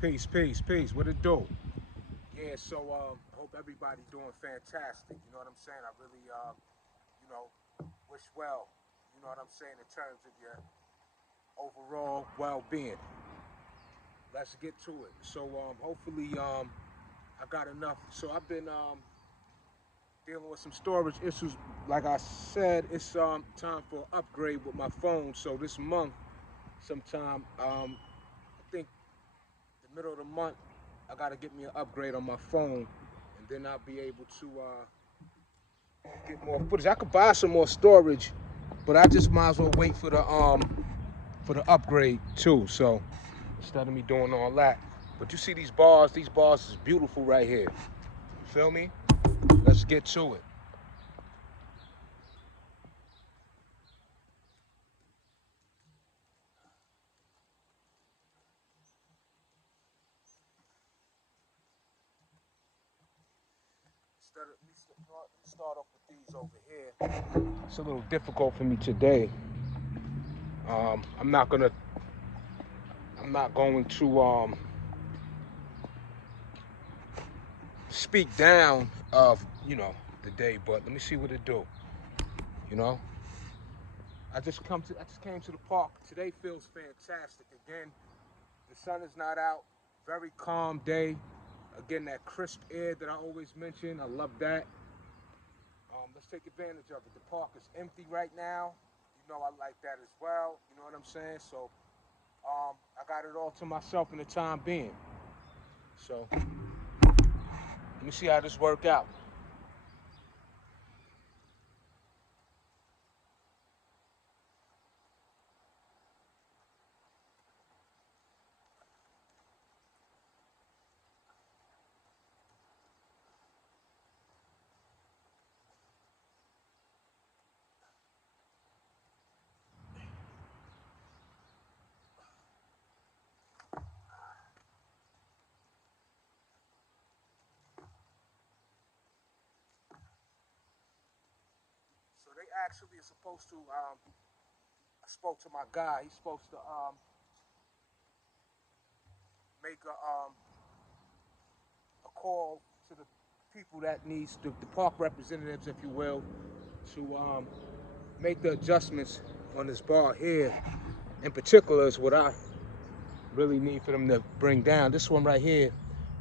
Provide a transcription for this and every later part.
Peace, peace, peace. What it do? Yeah, so I hope everybody doing fantastic. You know what I'm saying? I really you know, wish well, you know what I'm saying, in terms of your overall well-being. Let's get to it. So hopefully I got enough. So I've been dealing with some storage issues. Like I said, it's time for an upgrade with my phone. So this month, sometime, I think the middle of the month, I gotta get me an upgrade on my phone, and then I'll be able to get more footage. I could buy some more storage, but I just might as well wait for the upgrade too. So instead of me doing all that, but you see these bars is beautiful right here. Feel me? Let's get to it. Instead of let me start off with these over here. It's a little difficult for me today. Um, I'm not gonna. I'm not going to speak down of the day, but let me see what it do. You know, I just came to the park. Today feels fantastic. Again, the sun is not out. Very calm day. Again, that crisp air that I always mention. I love that. Let's take advantage of it. The park is empty right now. You know I like that as well. You know what I'm saying? So I got it all to myself in the time being. So let me see how this work out. So they actually are supposed to. I spoke to my guy. He's supposed to make a call to the people that needs the park representatives, if you will, to make the adjustments on this bar here. In particular, is what I really need for them to bring down. This one right here,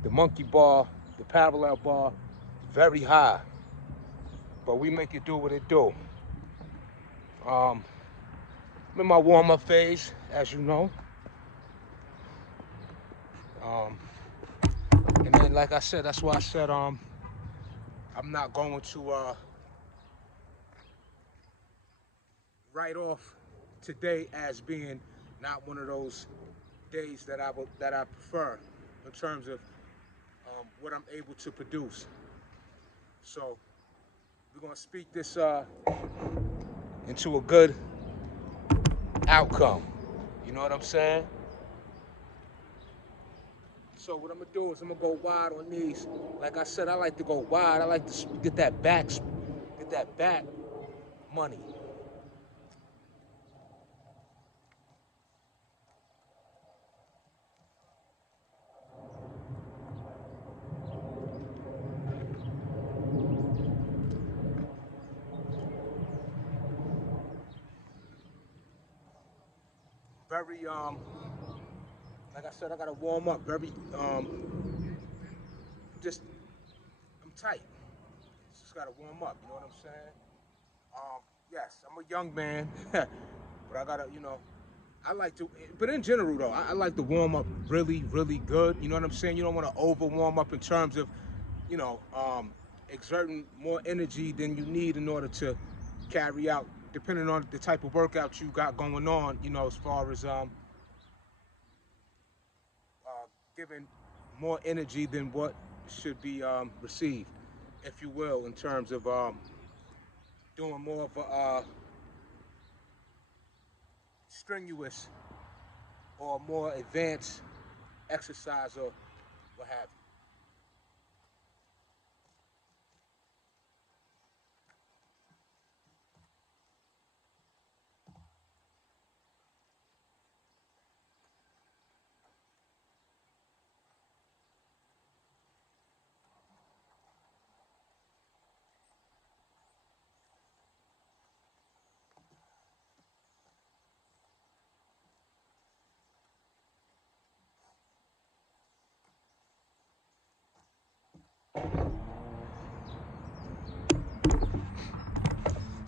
the monkey bar, the parallel bar, very high, but we make it do what it do. Um, I'm in my warm-up phase, as you know. Um, and then, like I said, that's why I said I'm not going to write off today as being not one of those days that I prefer in terms of what I'm able to produce. So we're gonna speak this into a good outcome. You know what I'm saying? So what I'm gonna do is I'm gonna go wide on these. Like I said, I like to go wide. I like to get that back money. Very like I said, I gotta warm up. Very just I'm tight. Just gotta warm up. You know what I'm saying? Yes, I'm a young man, but I gotta, I like to, but in general though, I like to warm up really, really good. You know what I'm saying? You don't want to over warm up in terms of, you know, exerting more energy than you need in order to carry out, depending on the type of workout you got going on. You know, as far as giving more energy than what should be received, if you will, in terms of doing more of a strenuous or more advanced exercise or what have you.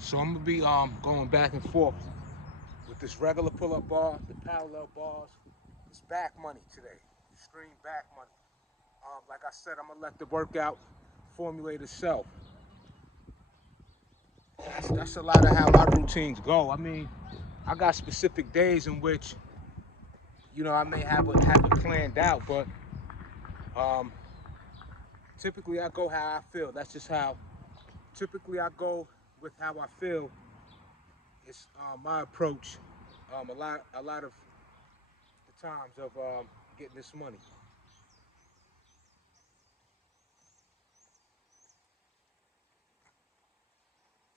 So I'm gonna be going back and forth with this regular pull-up bar, the parallel bars. It's back money today. Extreme back money. Like I said, I'm gonna let the workout formulate itself. That's a lot of how my routines go. I mean, I got specific days in which, I may have it planned out, but um, typically I go how I feel. That's just how. Typically I go with how I feel. It's my approach. A lot of the times of getting this money.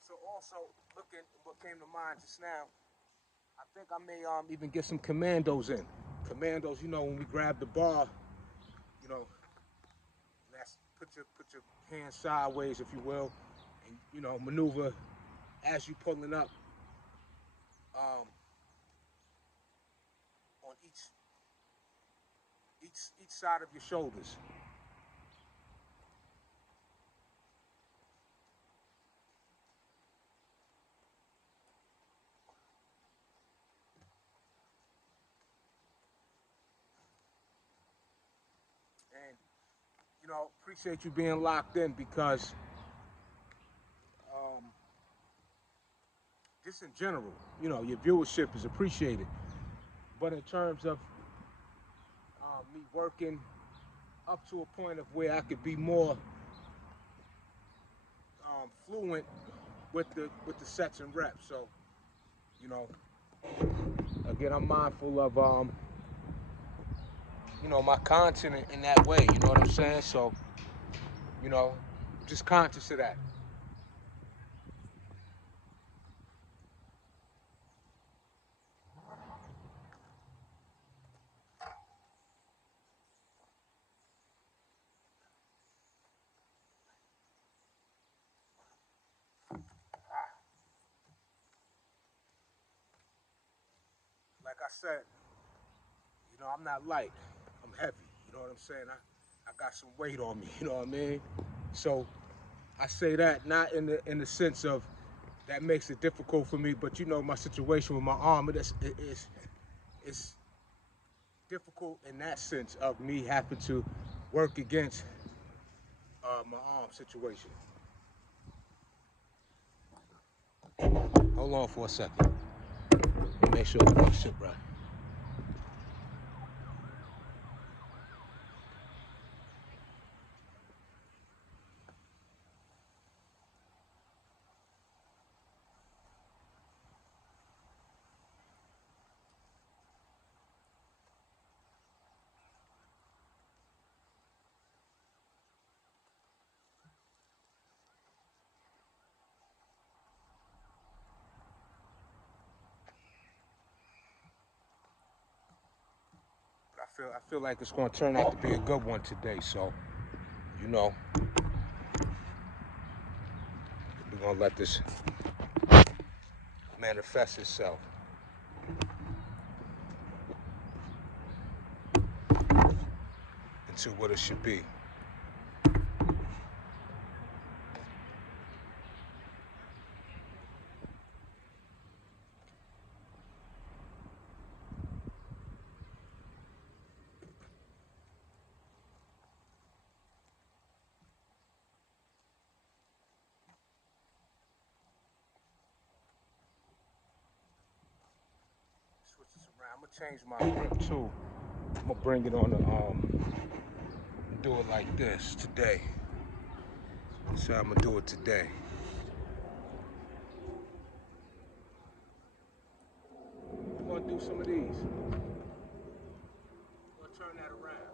So also looking what came to mind just now, I think I may even get some commandos in. Commandos, when we grab the bar, you know, that's put your hand sideways, if you will, and maneuver as you pulling up um, on each side of your shoulders. And appreciate you being locked in because um, just in general, your viewership is appreciated. But in terms of me working up to a point of where I could be more fluent with the sets and reps. So, you know, again, I'm mindful of my content in that way. You know what I'm saying? So, just conscious of that. Like I said, I'm not light. I'm heavy. You know what I'm saying? I got some weight on me. You know what I mean? So I say that not in the sense of that makes it difficult for me, but my situation with my arm, it's difficult in that sense of me having to work against my arm situation. Hold on for a second. Make sure the fuck shit right. But I feel like it's gonna turn out to be a good one today. So, you know, we're gonna let this manifest itself into what it should be. Switch this around. I'm gonna change my grip too. I'm gonna bring it on the do it like this today. So I'm gonna do it today. We're gonna do some of these. We're gonna turn that around.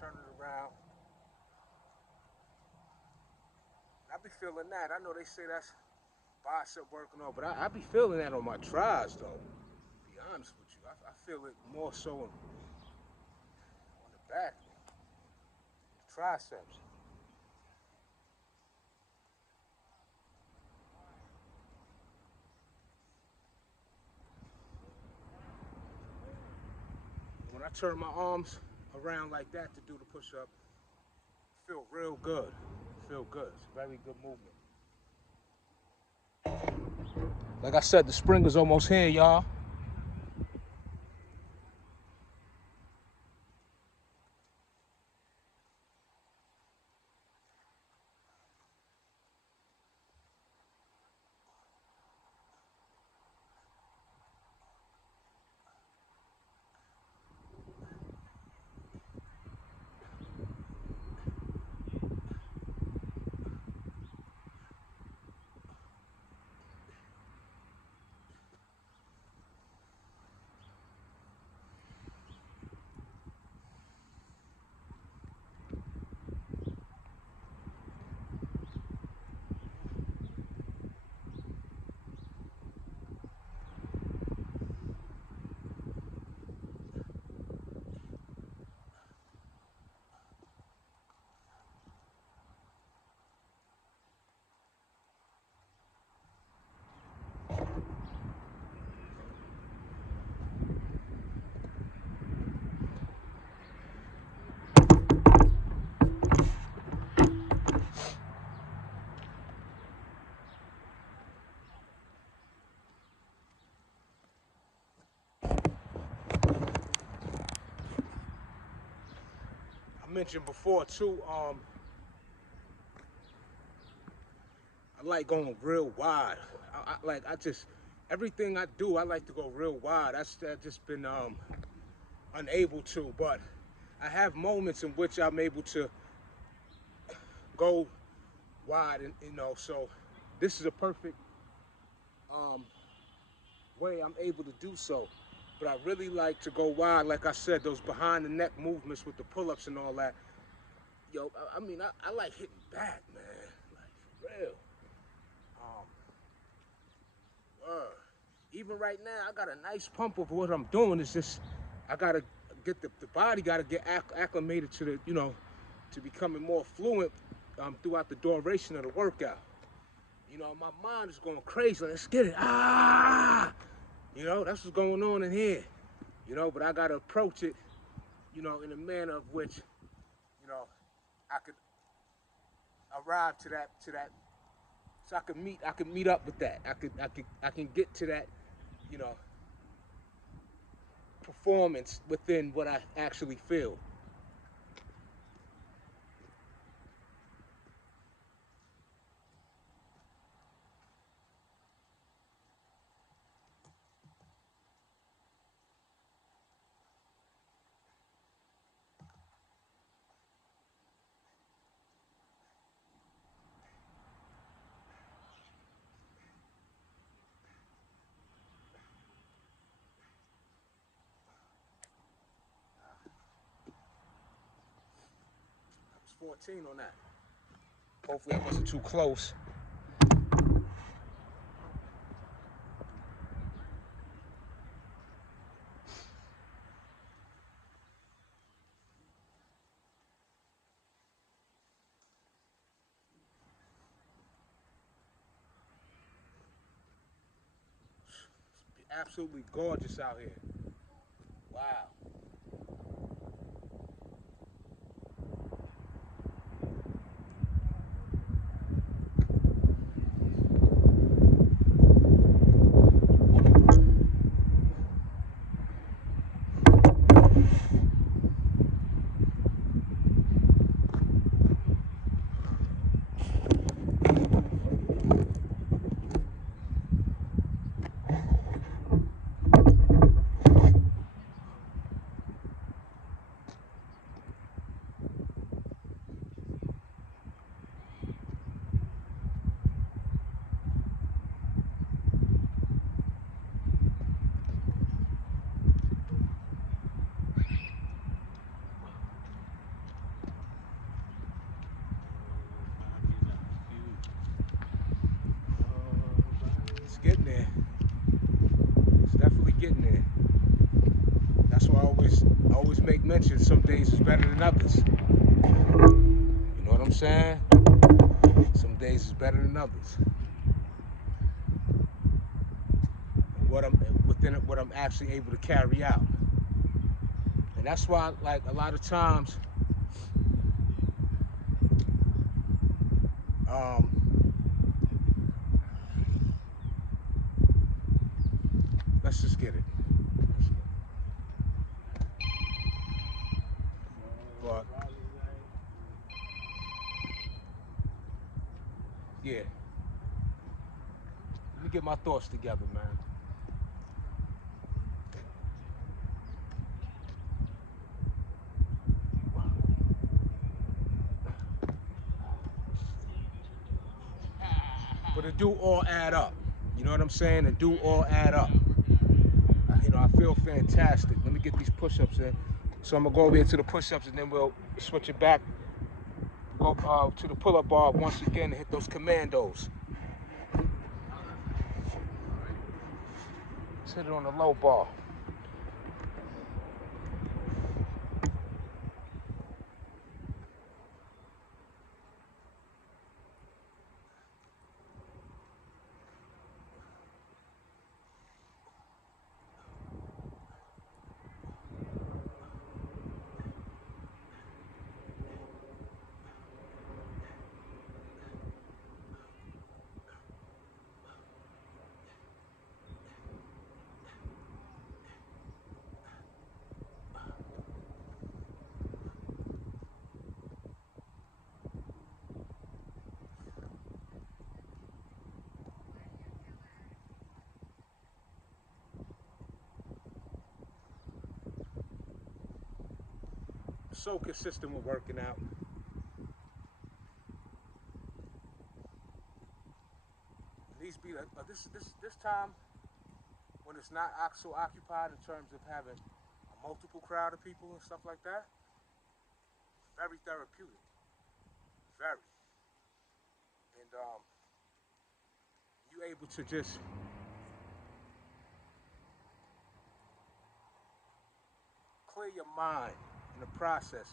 Turn it around. I be feeling that. I know they say that's bicep working on, but I be feeling that on my tries though. To be honest with you, I feel it more so on the back, the triceps. When I turn my arms around like that to do the push-up, feel real good. Feel good. It's a very good movement. Like I said, the spring is almost here, y'all. I mentioned before too, I like going real wide. I just, everything I do, I like to go real wide. I've just been unable to, but I have moments in which I'm able to go wide, and so this is a perfect um, way I'm able to do so. But I really like to go wide, like I said, those behind the neck movements with the pull-ups and all that. Yo, I mean, I like hitting back, man, like for real. Um, Even right now, I got a nice pump of what I'm doing. It's just I gotta get the body gotta get acclimated to the to becoming more fluent throughout the duration of the workout. My mind is going crazy. Let's get it. That's what's going on in here. But I gotta approach it, in a manner of which, I could arrive to that, so I could meet up with that. I can get to that, you know, performance within what I actually feel. I was 14 on that. Hopefully I wasn't too close. It's absolutely gorgeous out here. Wow. getting there. That's why I always make mention. Some days is better than others. You know what I'm saying? Some days is better than others. And what I'm actually able to carry out. And that's why, like, a lot of times, let's just get it. But yeah, let me get my thoughts together, man. But it do all add up. You know what I'm saying? It do all add up. You know, I feel fantastic. Let me get these push-ups in. So I'm gonna go over here to the push-ups and then we'll switch it back. Go to the pull-up bar once again and hit those commandos. Let's hit it on the low bar. So consistent with working out. These be this time when it's not so occupied in terms of having a multiple crowd of people and stuff like that. Very therapeutic, very, and you able to just clear your mind in the process,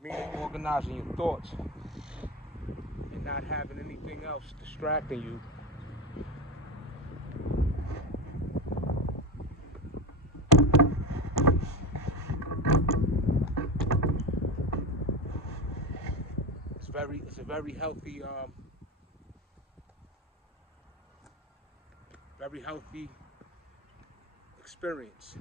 meaning organizing your thoughts and not having anything else distracting you. It's a very healthy experience.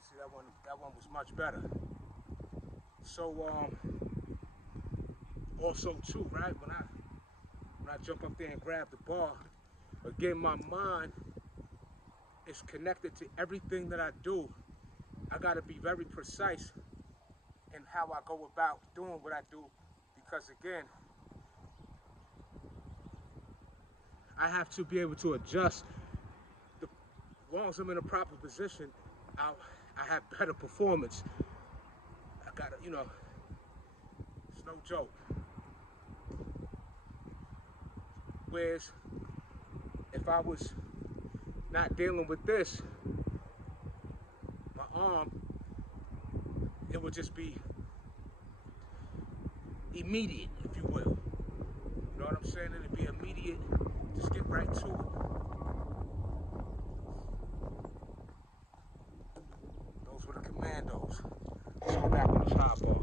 See, that one was much better. So also too, right, when I jump up there and grab the bar, again, my mind is connected to everything that I do. I got to be very precise in how I go about doing what I do, because again, I have to be able to adjust. As long as I'm in a proper position, I have better performance. I gotta, it's no joke. Whereas if I was not dealing with this, my arm, it would just be immediate, if you will. You know what I'm saying? It'd be immediate. Just get right to it. Those were the commandos. Let's go back on this high bar.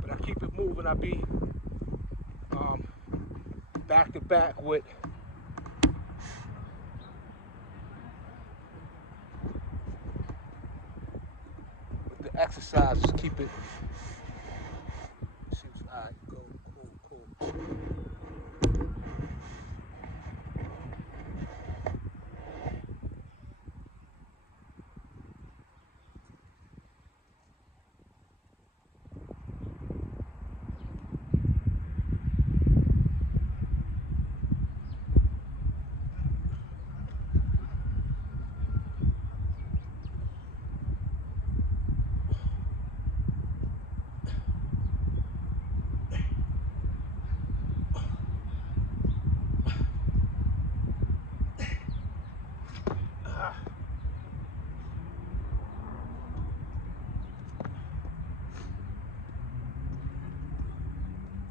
But I keep it moving. I be back to back with the exercises. Keep it. Seems alright. Cool.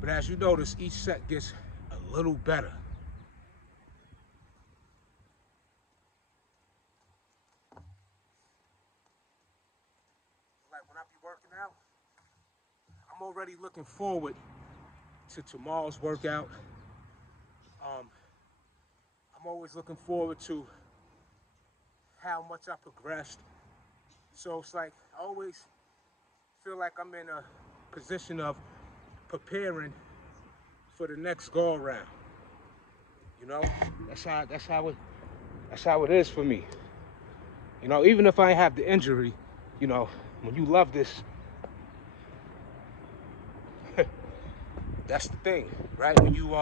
But as you notice, each set gets a little better. Like when I be working out, I'm already looking forward to tomorrow's workout. Um, I'm always looking forward to how much I progressed. So it's like I always feel like I'm in a position of preparing for the next go around. You know, that's how it is for me. You know, even if I have the injury, you know, when you love this, that's the thing, right? When you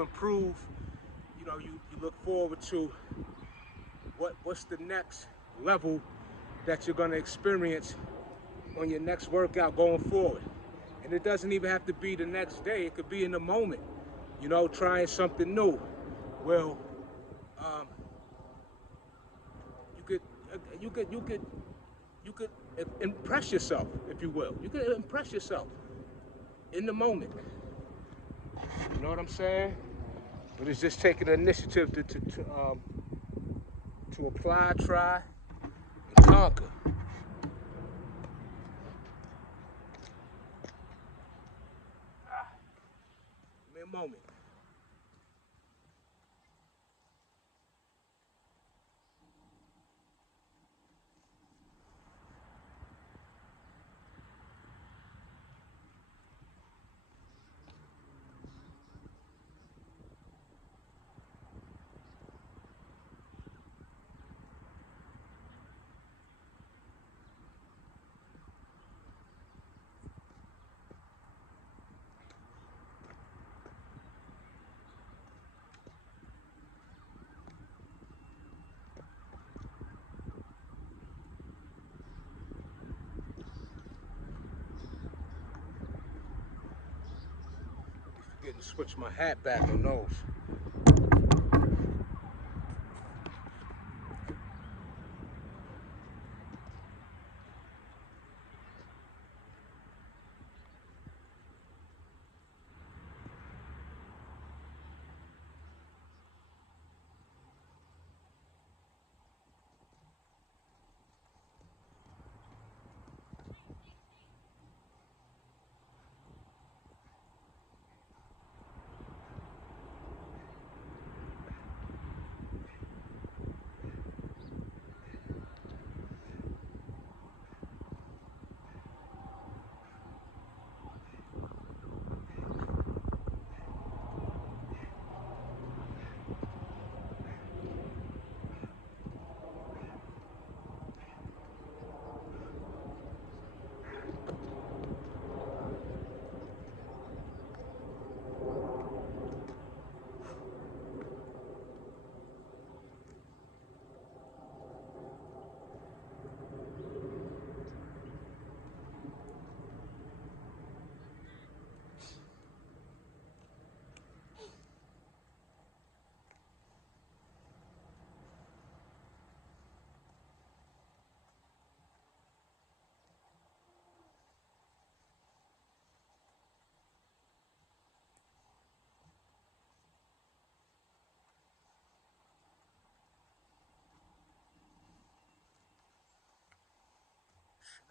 improve, you know, you look forward to what's the next level that you're gonna experience on your next workout going forward. And it doesn't even have to be the next day, it could be in the moment, you know, trying something new. Well, um, you could you could you could you could impress yourself, if you will. You could impress yourself in the moment. You know what I'm saying? But it's just taking the initiative to apply, try, and conquer. Give me a moment. Forgetting to switch my hat back on those.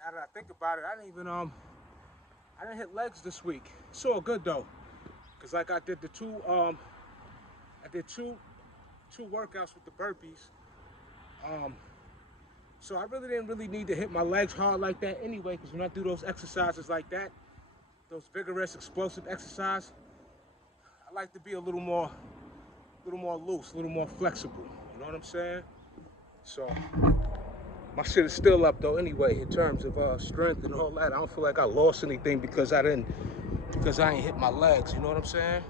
Now that I think about it, I didn't hit legs this week. It's all good though, cause like I did I did two workouts with the burpees. Um, so I really didn't really need to hit my legs hard like that anyway, cause when I do those exercises like that, those vigorous, explosive exercise, I like to be a little more loose, a little more flexible. You know what I'm saying? So my shit is still up though anyway in terms of strength and all that. I don't feel like I lost anything because I ain't hit my legs. You know what I'm saying?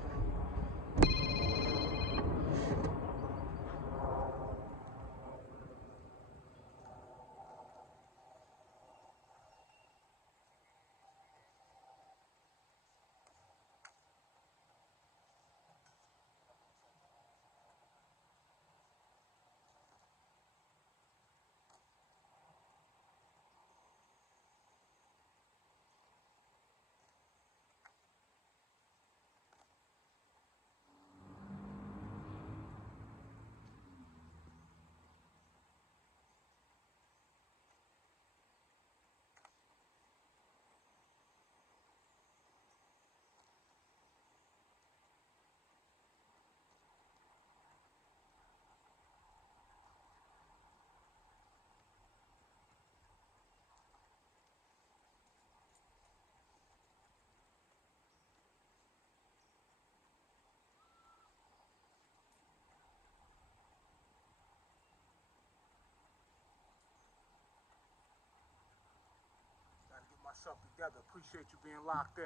tough together. Appreciate you being locked in.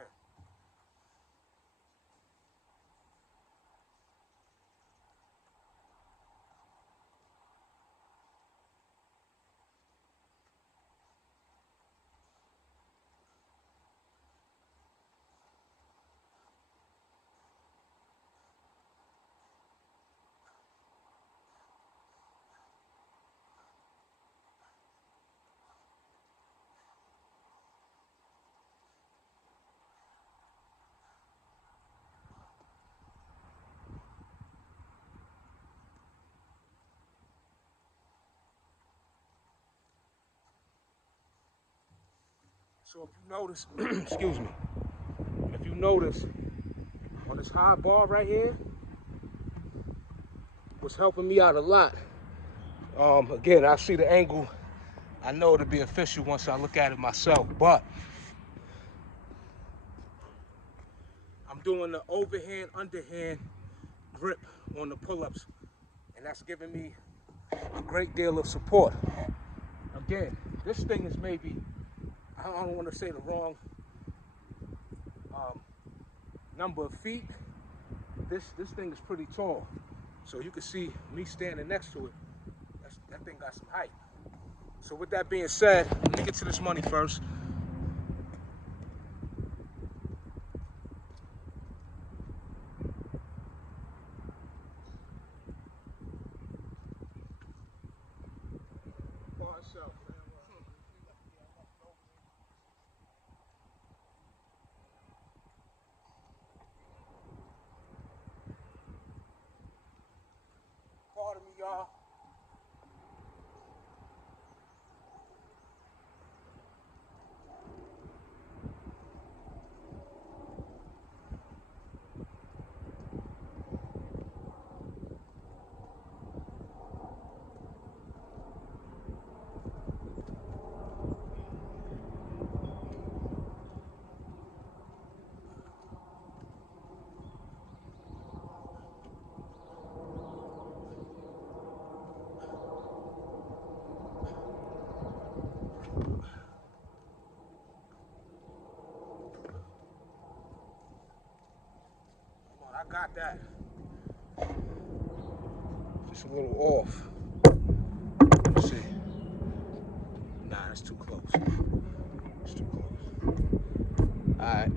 So if you notice, excuse me, if you notice on this high bar right here, what's helping me out a lot. Again, I see the angle. I know it'll be official once I look at it myself, but I'm doing the overhand, underhand grip on the pull-ups, and that's giving me a great deal of support. Again, this thing is maybe, I don't want to say the wrong number of feet. This thing is pretty tall, so you can see me standing next to it. That thing got some height. So with that being said, let me get to this money first. Pardon me, y'all. Come on, I got that. Just a little off. Let's see. Nah, that's too close. It's too close. All right.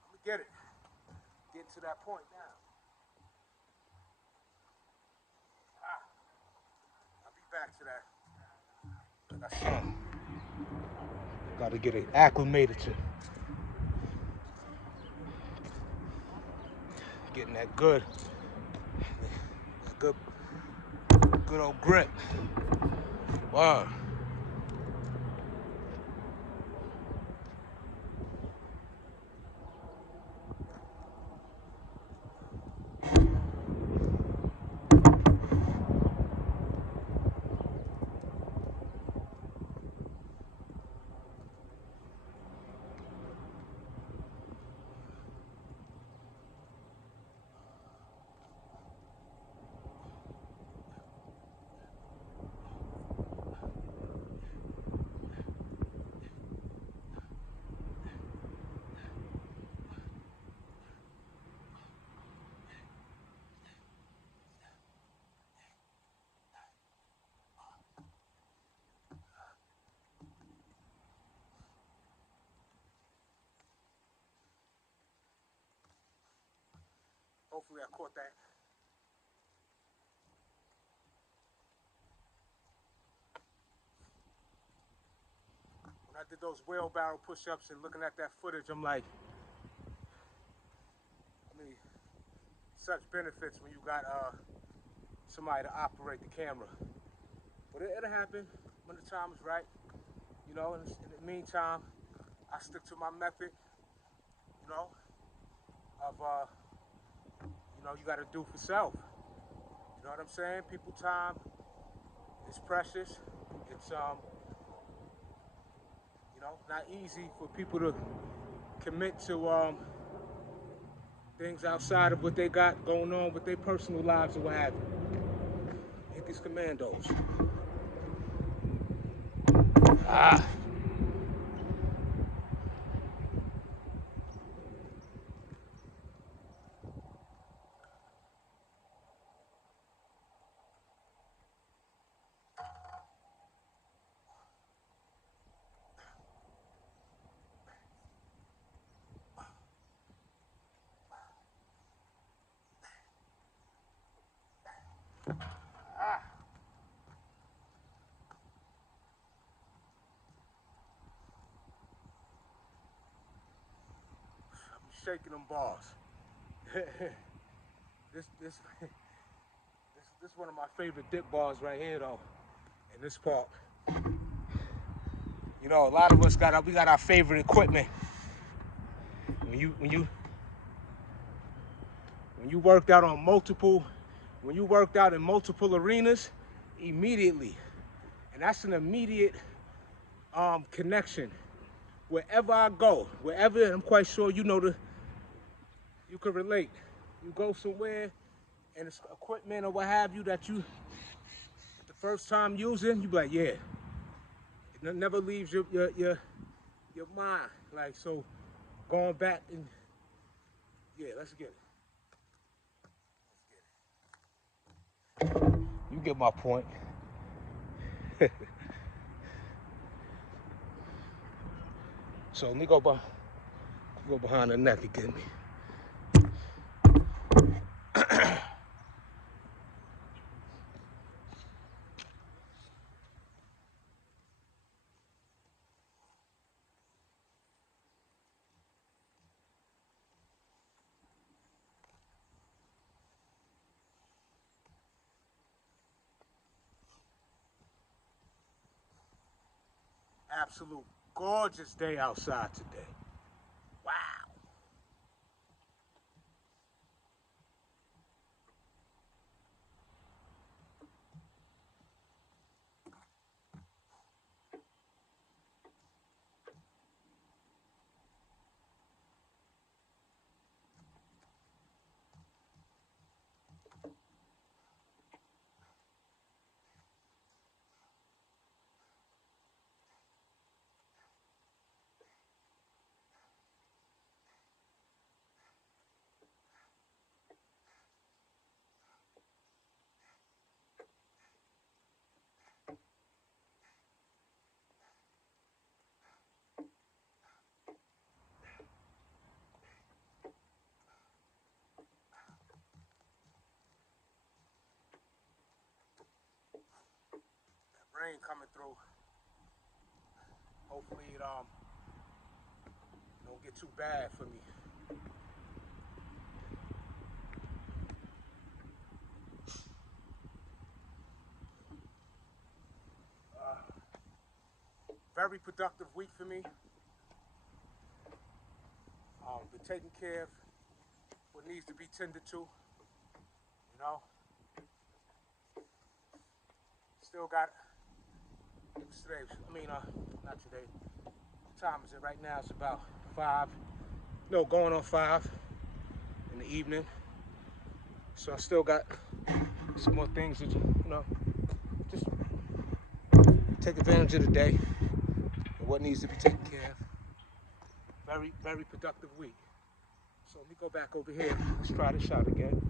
Let me get it. Getting to that point now. I'll be back to that. Like I said, got to get it acclimated to getting that good old grip. Wow. Hopefully I caught that. When I did those wheelbarrow push-ups and looking at that footage, I'm like, I mean, such benefits when you got somebody to operate the camera. But it'll happen when the time is right. You know, in the meantime, I stick to my method, you know, of, you got to do for self. You know what I'm saying? People time is precious. It's, not easy for people to commit to things outside of what they got going on with their personal lives or what have you. Hit these commandos. Ah. I'm shaking them balls. This one of my favorite dip bars right here though. In this park. You know, a lot of us got our favorite equipment. When you worked out when you worked out in multiple arenas, immediately, and that's an immediate connection. Wherever I go, wherever, I'm quite sure you can relate. You go somewhere and it's equipment or what have you that you the first time using, you be like, yeah. It never leaves your mind. Like, so going back and yeah, let's get it. You get my point. So let me go behind the neck again. Absolute gorgeous day outside today. Wow. Rain coming through. Hopefully it don't get too bad for me. Very productive week for me. Been taking care of what needs to be tended to. You know, still got. What's today? Not today. What time is it right now? It's about 5. No, going on 5 in the evening. So I still got some more things to just take advantage of the day and what needs to be taken care of. Very, very productive week. So let me go back over here. Let's try this out again.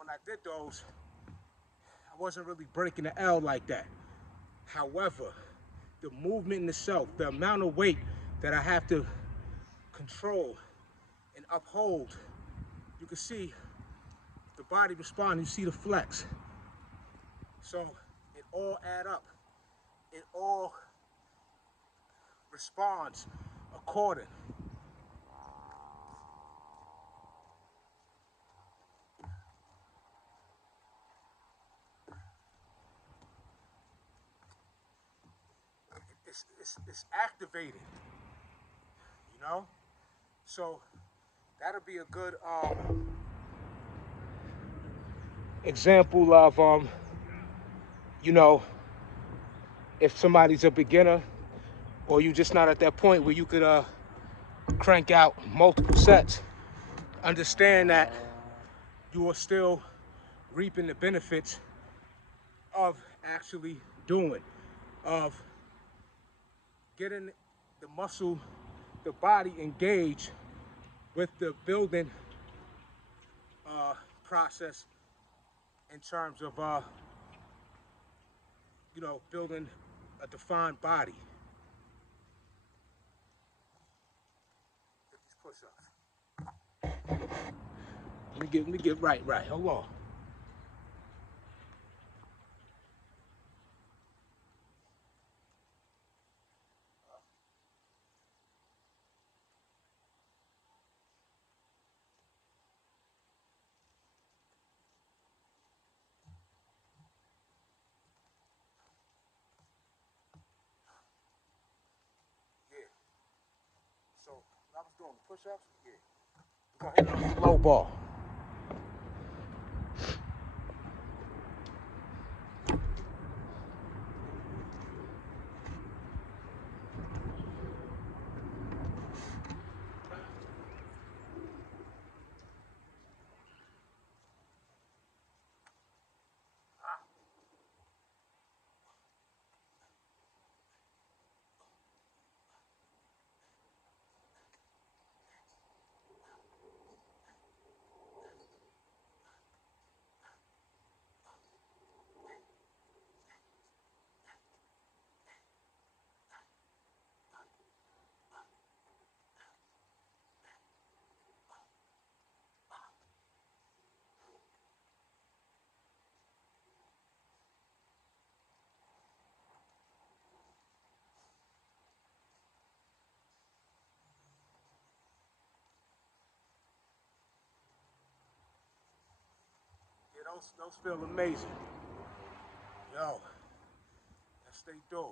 when I did those, I wasn't really breaking the L like that. However, the movement in itself, the amount of weight that I have to control and uphold, you can see the body respond, you see the flex. So it all add up. It all responds according. It's activated, you know? So that'll be a good example of, you know, if somebody's a beginner or you just not at that point where you could crank out multiple sets, understand that you are still reaping the benefits of actually doing, of getting the muscle, the body engaged with the building process in terms of, you know, building a defined body. Get these push-ups. Let me get right. Hold on. Yeah. So I was doing the push-ups. Yeah. We're gonna hit it on low ball. Yeah, those feel amazing. Yo, yes they do.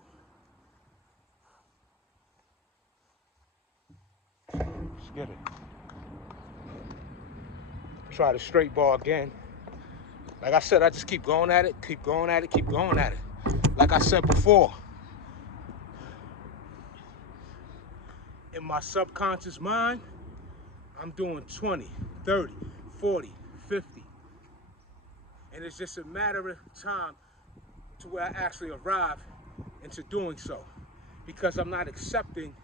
Let's get it. Try the straight bar again. Like I said, I just keep going at it, keep going at it, keep going at it. Like I said before, in my subconscious mind, I'm doing 20, 30, 40, 50. And it's just a matter of time to where I actually arrive into doing so. Because I'm not accepting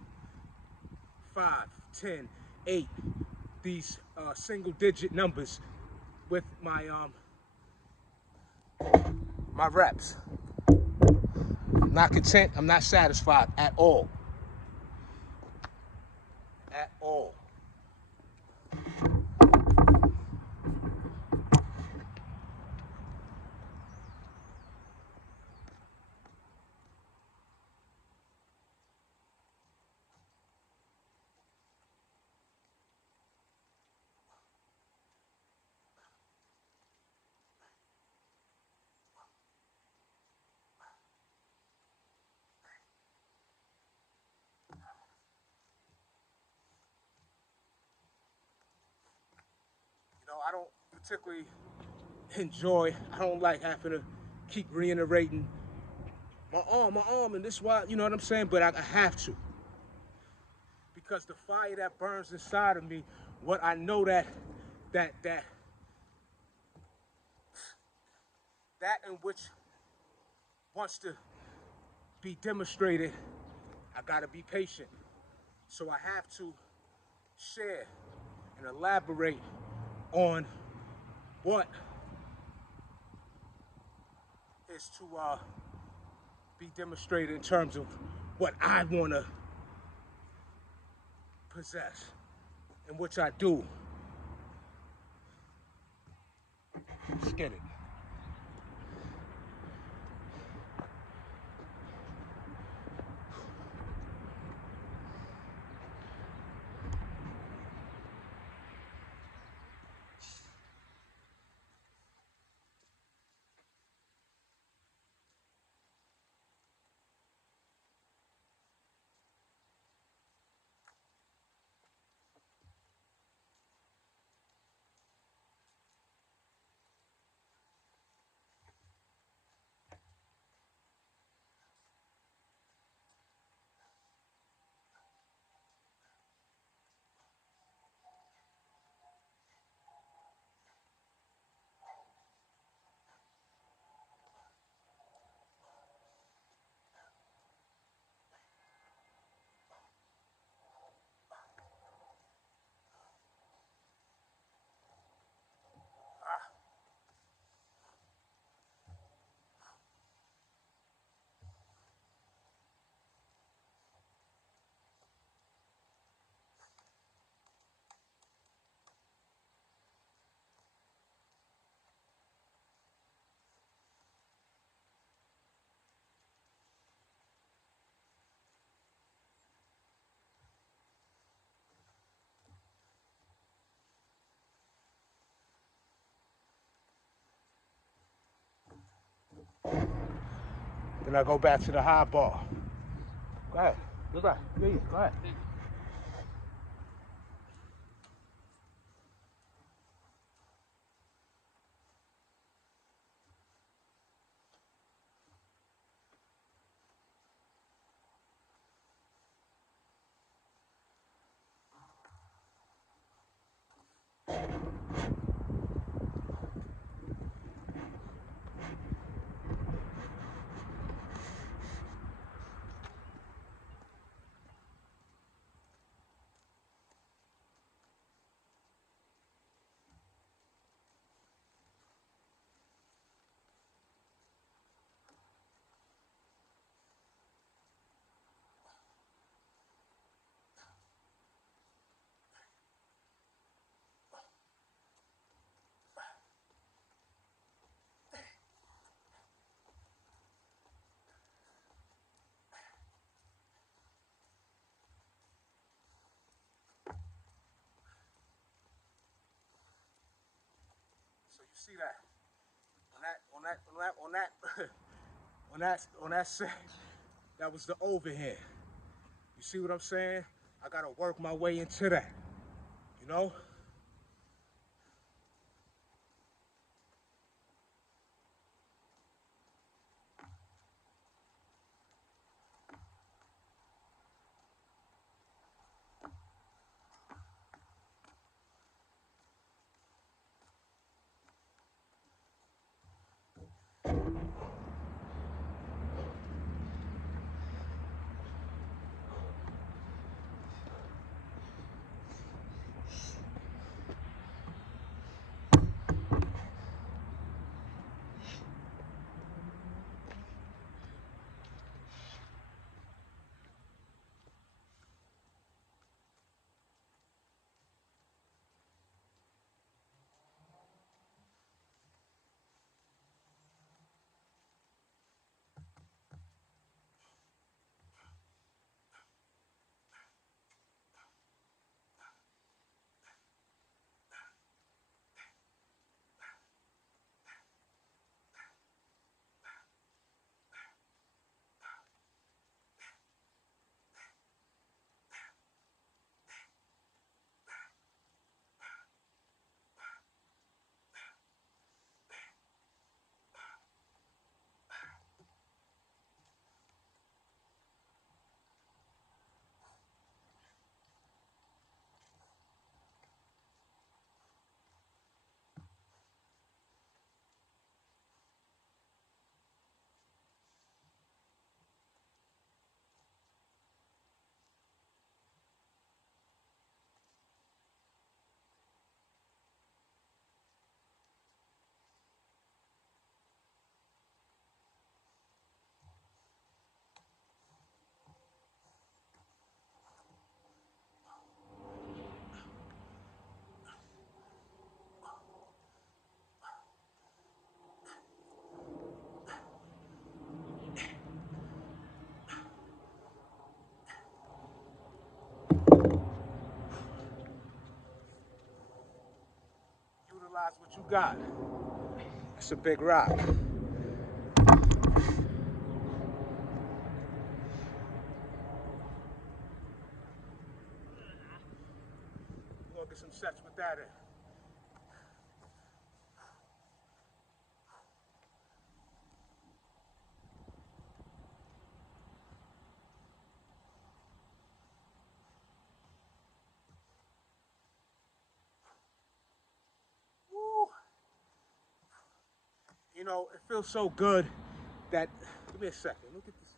5, 10, 8, these single digit numbers with my reps. I'm not content, I'm not satisfied at all. At all. You know, I don't particularly enjoy, I don't like having to keep reiterating my arm, and this why, you know what I'm saying? But I have to. Because the fire that burns inside of me, what I know that in which wants to be demonstrated, I gotta be patient. So I have to share and elaborate on what is to be demonstrated in terms of what I want to possess, and which I do. Let's get it. Then I go back to the high bar. Go ahead. Go back. Yeah, go ahead. So you see that on that set, that was the overhand. You see what I'm saying? I gotta work my way into that. You know? you got? That's a big rock. We're gonna get some sets with that in. Woo. You know, it feels so good that, give me a second, look at this.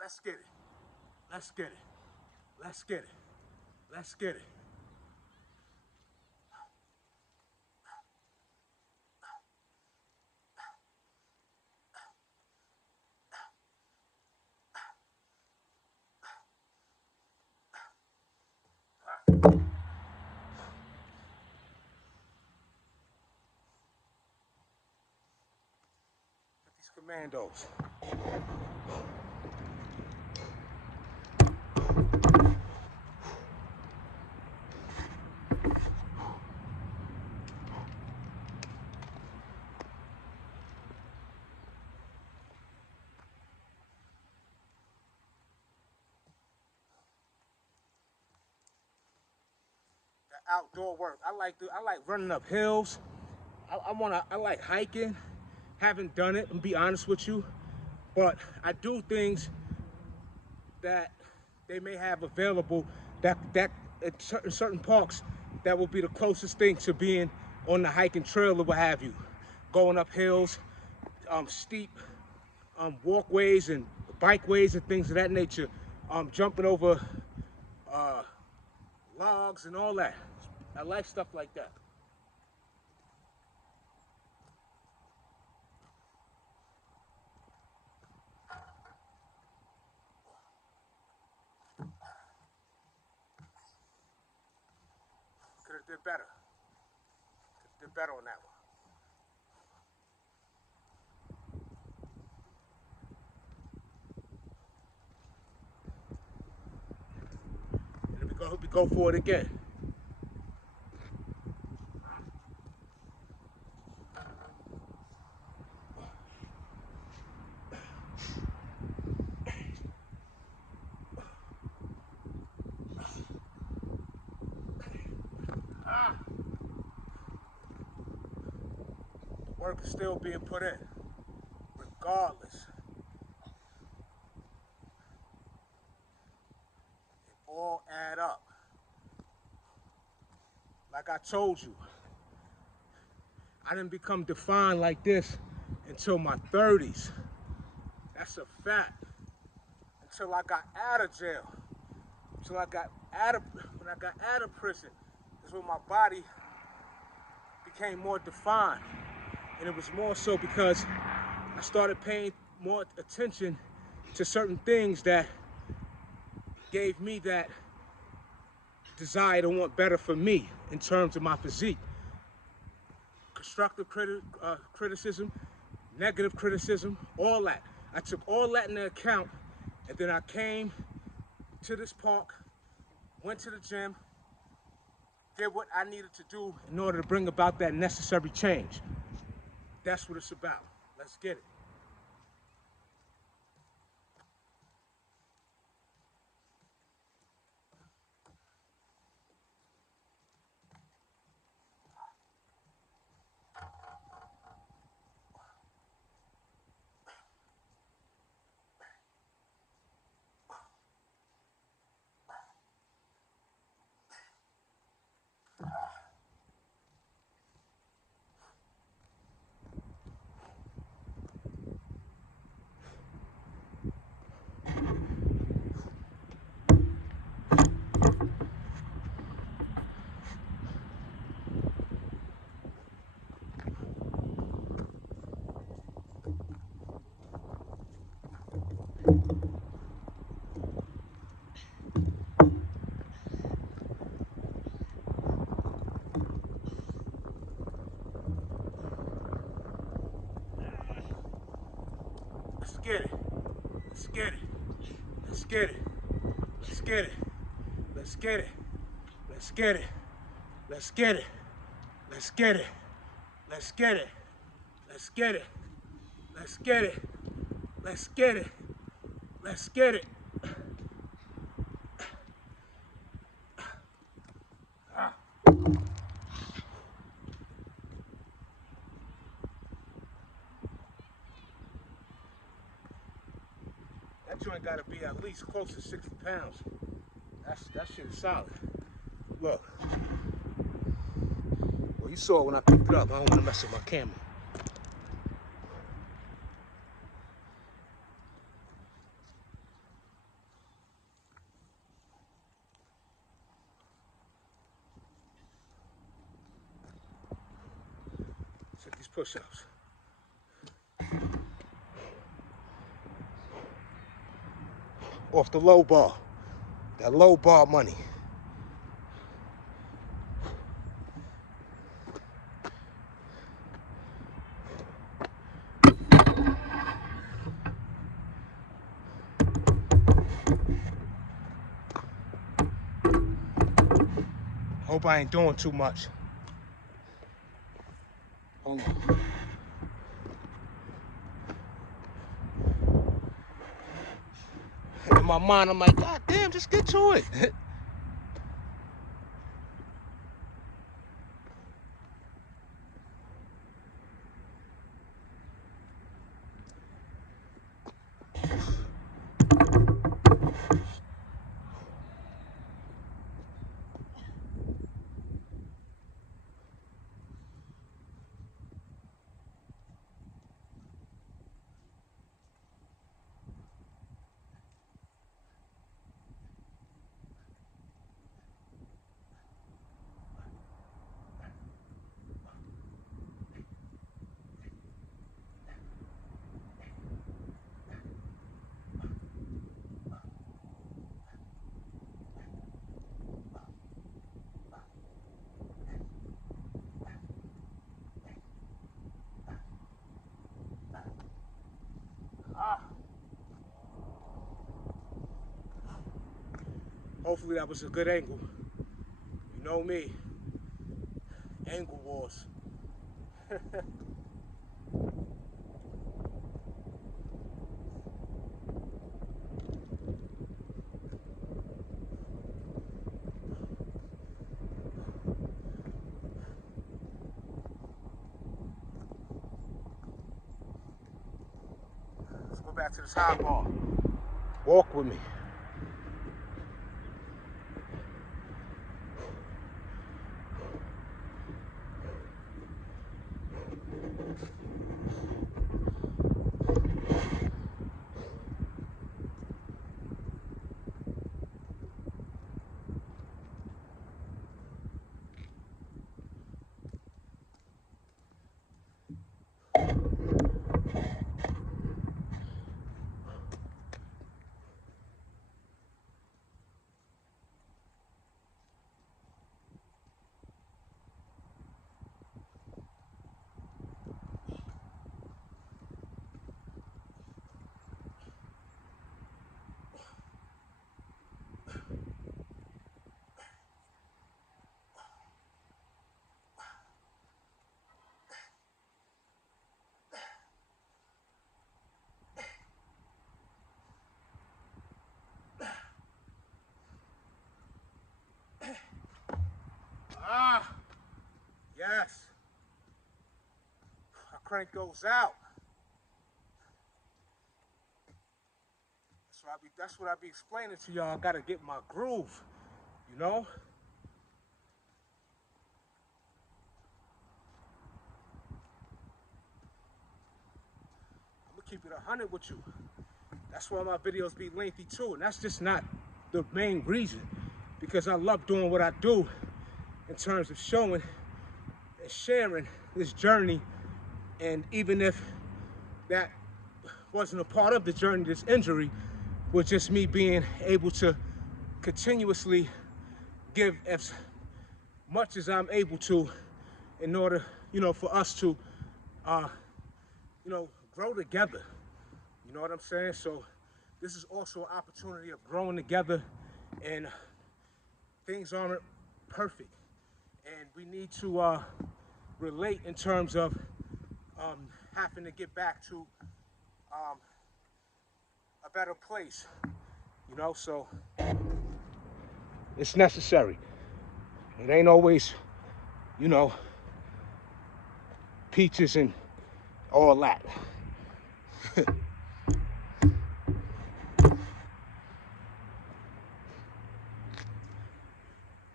Let's get it. Let's get it. Let's get it. Let's get it. Get these commandos. Outdoor work. I like running up hills. I like hiking. Haven't done it, and be honest with you, but I do things that they may have available that at certain parks that will be the closest thing to being on the hiking trail or what have you. Going up hills, steep walkways and bikeways and things of that nature. Jumping over logs and all that. I like stuff like that. Could have did better. Could have did better on that one. And we go for it again. Work is still being put in, regardless. It all add up. Like I told you, I didn't become defined like this until my 30s. That's a fact. Until I got out of jail. Until I got out of, when I got out of prison, is when my body became more defined. And it was more so because I started paying more attention to certain things that gave me that desire to want better for me in terms of my physique. Constructive criticism, negative criticism, all that. I took all that into account, and then I came to this park, went to the gym, did what I needed to do in order to bring about that necessary change. That's what it's about. Let's get it. Let's get it. Let's get it. Let's get it. get it. Let's get it. Let's get it. Let's get it. Let's get it. Let's get it. Let's get it. Let's get it. Let's get it. Let's get it. That joint gotta be at least close to 60 pounds. That shit is solid. Look. Well, you saw it when I picked it up. I don't want to mess with my camera. Check these push-ups. Off the low bar. That low bar money. Hope I ain't doing too much. Hold on. In my mind, I'm like, God damn, just get to it. Hopefully that was a good angle. You know me. Angle wars. Let's go back to this high bar. Walk with me. Yes. I crank those out. That's what I be explaining to y'all. I gotta get my groove, you know? I'm gonna keep it 100 with you. That's why my videos be lengthy too, and that's just not the main reason. Because I love doing what I do in terms of showing and sharing this journey. And even if that wasn't a part of the journey, this injury was just me being able to continuously give as much as I'm able to in order, for us to, grow together. You know what I'm saying? So this is also an opportunity of growing together and things aren't perfect. And we need to relate in terms of having to get back to um, a better place, you know? So it's necessary. It ain't always, you know, peaches and all that.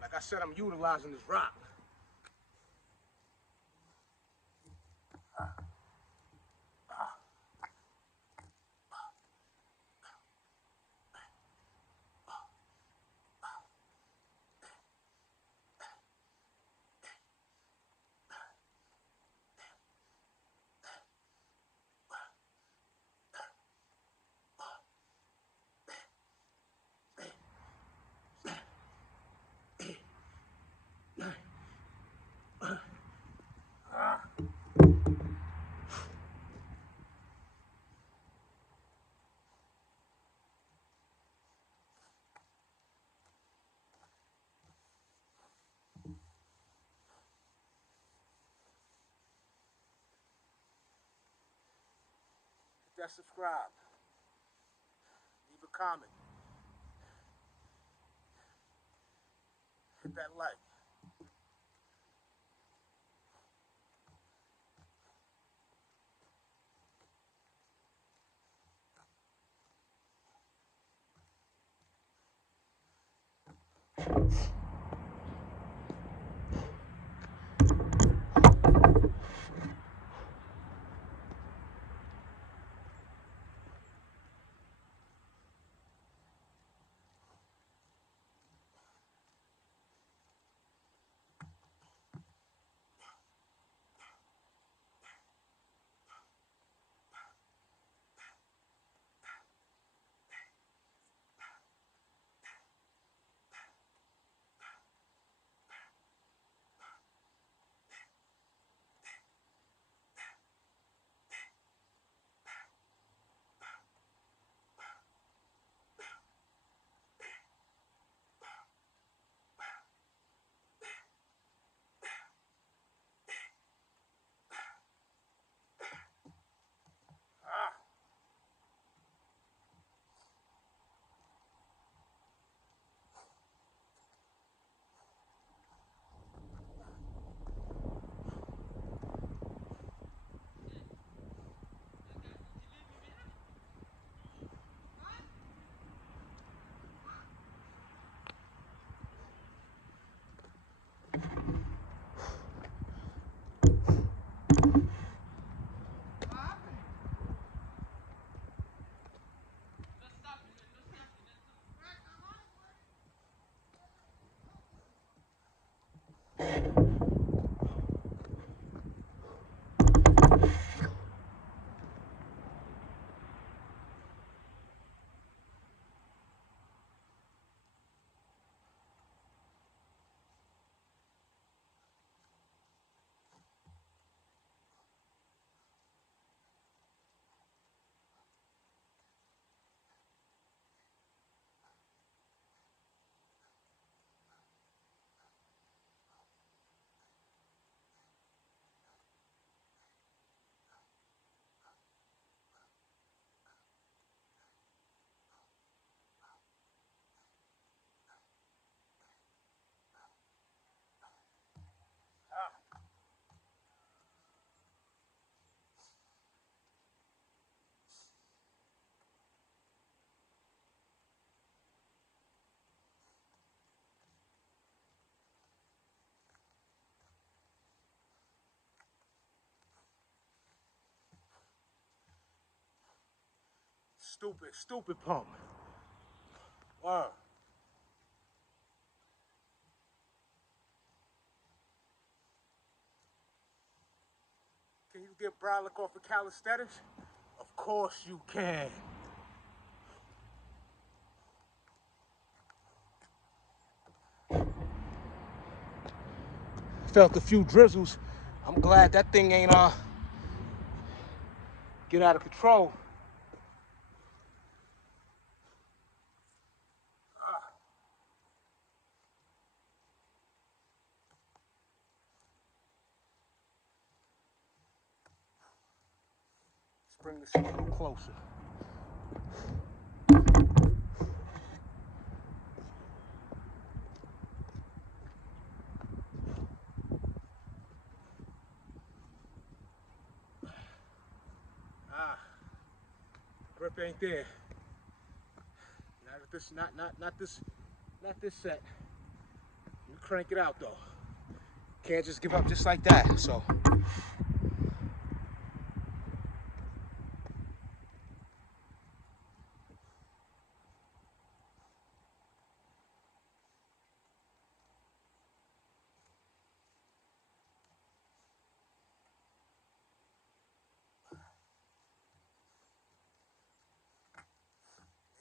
Like I said, I'm utilizing this rock. Hit that subscribe. Leave a comment. Hit that like. Stupid pump. Wow. Can you get brolic off of calisthenics? Of course you can. Felt a few drizzles. I'm glad that thing ain't get out of control. bring this a little closer. Grip ain't there. Not this set. You crank it out though. Can't just give up just like that. So.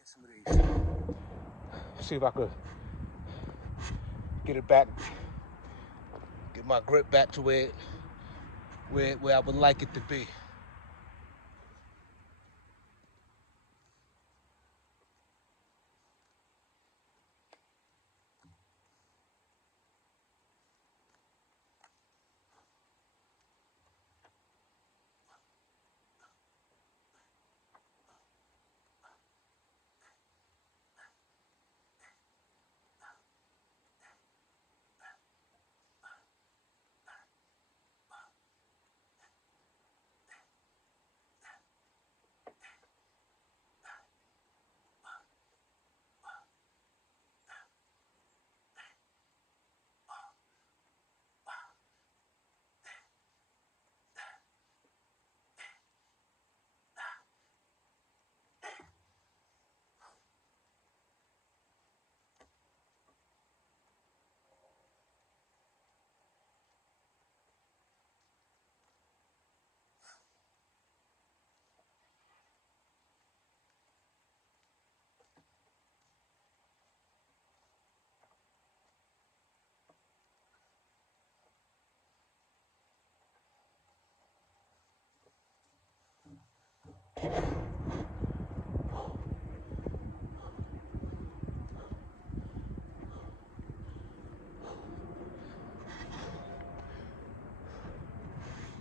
Some of these. See if I could get it back, get my grip back to where I would like it to be.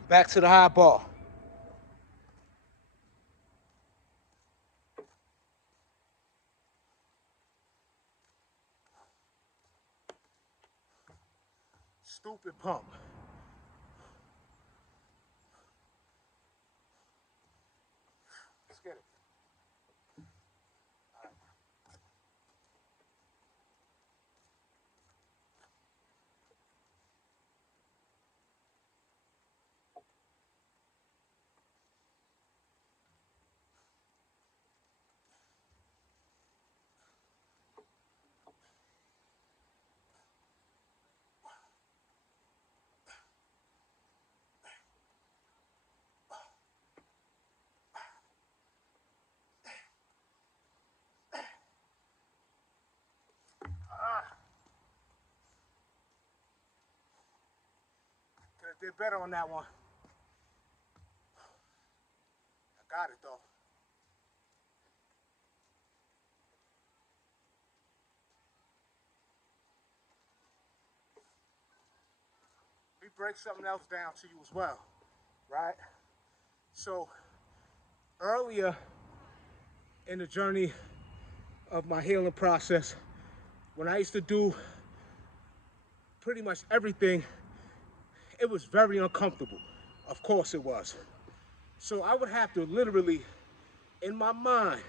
Back to the high bar. Stupid pump. Let's get it. Could have did better on that one. I got it though. Let me break something else down to you as well, right? So earlier in the journey of my healing process, when I used to do pretty much everything, it was very uncomfortable. Of course it was. So I would have to literally, in my mind,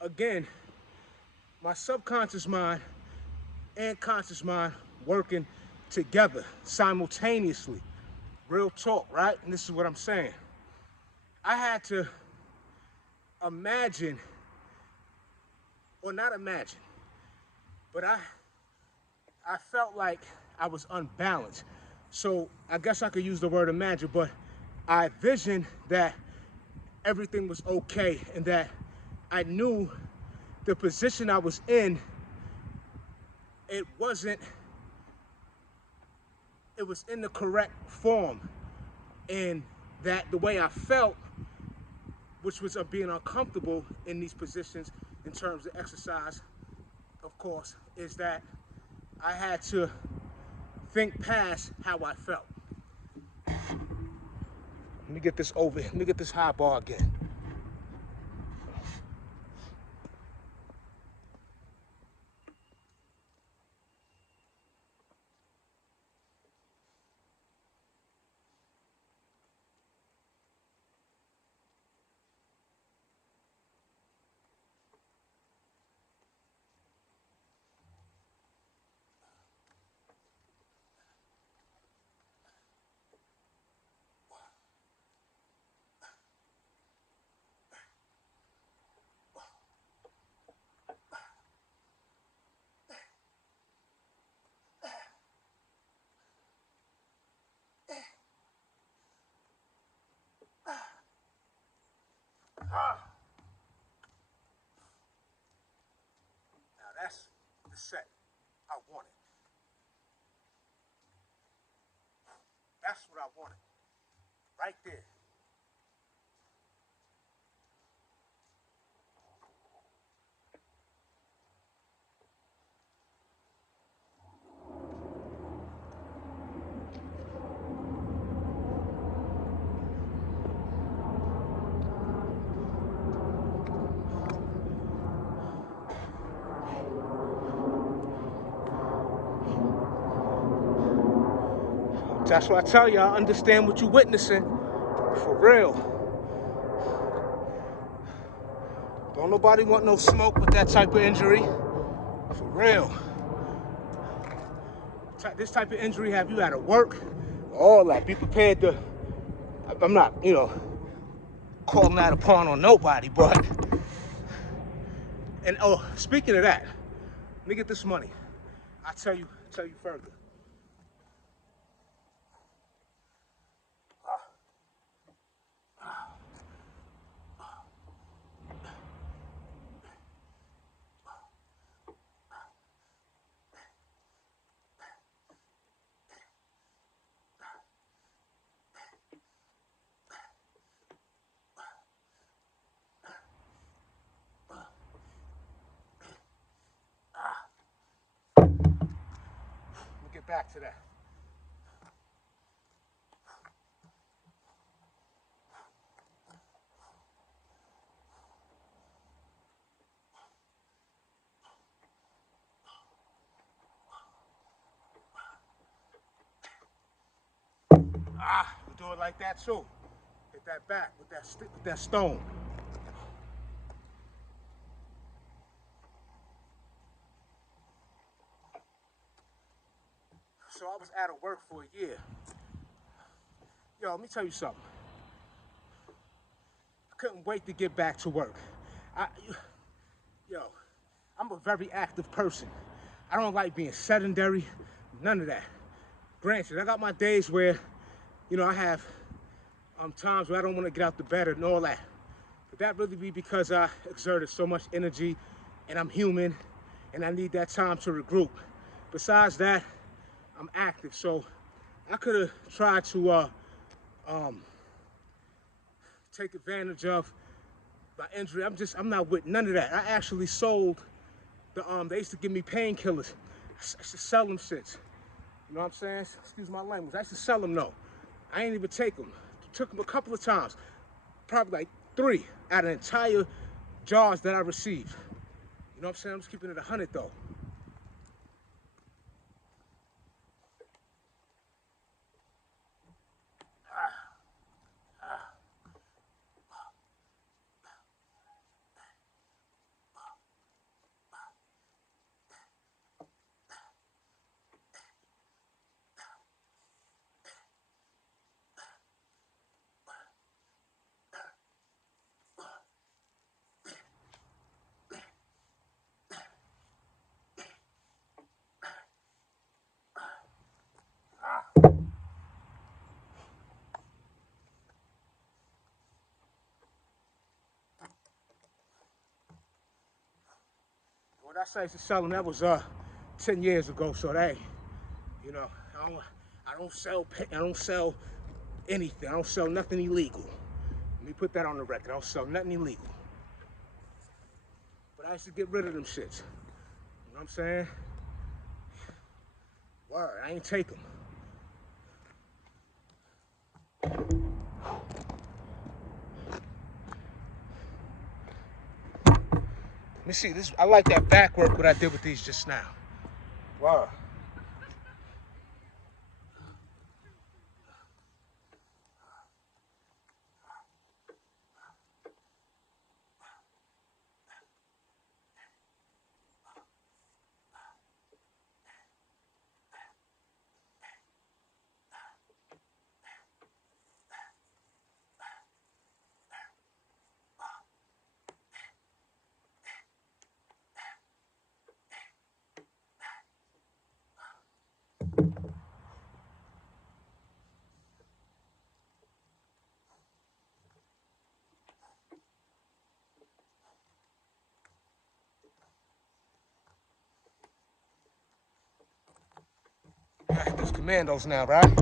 again, my subconscious mind and conscious mind working together simultaneously. Real talk, right? And this is what I'm saying. I had to imagine, or not imagine, but I felt like I was unbalanced. So I guess I could use the word imagine, but I visioned that everything was okay and that I knew the position I was in, it was in the correct form, and that the way I felt, which was of being uncomfortable in these positions in terms of exercise, of course, is that I had to think past how I felt. Let me get this over. Let me get this high bar again. Now that's the set I wanted. That's what I wanted. Right there. That's what I tell y'all. Understand what you're witnessing. For real. Don't nobody want no smoke with that type of injury. For real. This type of injury have you out of work. All that. Be prepared to. I'm not, calling that upon on nobody, but. And oh, speaking of that, let me get this money. I'll tell you further. We'll get back to that. We'll do it like that too. Hit that back with that stone. So I was out of work for a year. Yo, let me tell you something. I couldn't wait to get back to work. I'm a very active person. I don't like being sedentary, none of that. Granted, I got my days where, I have times where I don't want to get out the bed and all that. But that really be because I exerted so much energy and I'm human and I need that time to regroup. Besides that, I'm active, so I could have tried to take advantage of my injury. I'm not with none of that. I actually sold they used to give me painkillers. I used to sell them shits. You know what I'm saying? Excuse my language. I used to sell them though. I ain't even take them. Took them a couple of times. Probably like 3 out of entire jars that I received. You know what I'm saying? I'm just keeping it 100 though. When I say to sell them, that was 10 years ago. So they, I don't sell anything. I don't sell nothing illegal. Let me put that on the record. I don't sell nothing illegal. But I used to get rid of them shits. You know what I'm saying? Word, I ain't take them. Let me see this. I like that back work what I did with these just now. Wow. I hit those commandos now, right?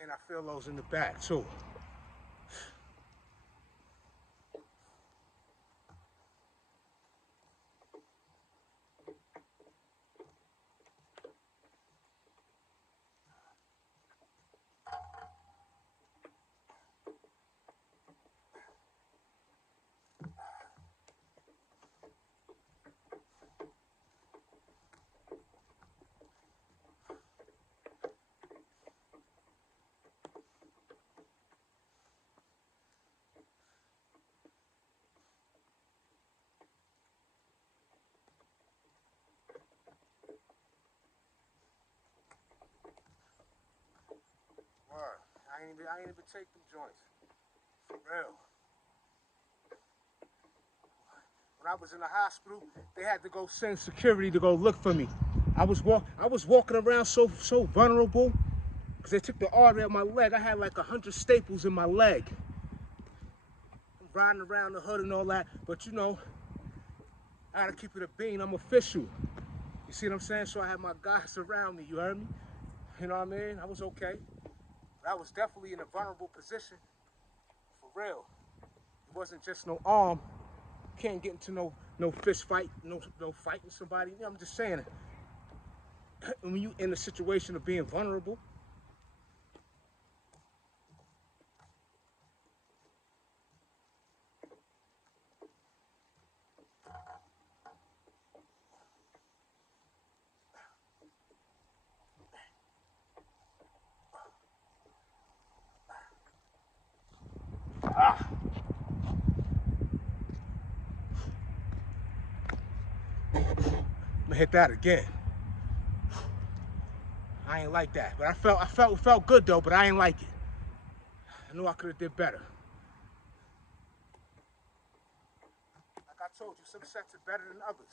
And I feel those in the back too. Word. I ain't even take them joints. For real. When I was in the hospital, they had to go send security to go look for me. I was walking around so vulnerable because they took the artery out of my leg. I had like 100 staples in my leg. I'm riding around the hood and all that, but you know, I gotta keep it a bean. I'm official. You see what I'm saying? So I had my guys around me. You heard me? You know what I mean? I was okay. But I was definitely in a vulnerable position. For real. It wasn't just no arm. Can't get into no fist fight, no fighting somebody. You know, I'm just saying, when you in a situation of being vulnerable, I'm gonna hit that again. I ain't like that, but it felt good though, but I ain't like it. I knew I could have did better. Like I told you, some sets are better than others.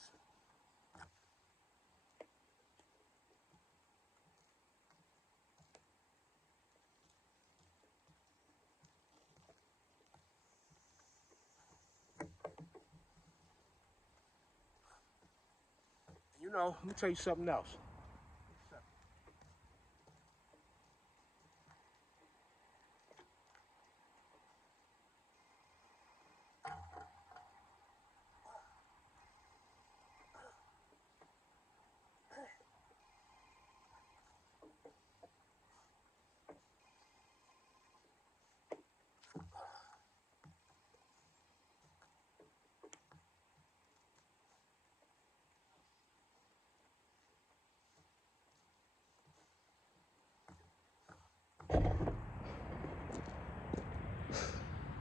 You know, let me tell you something else.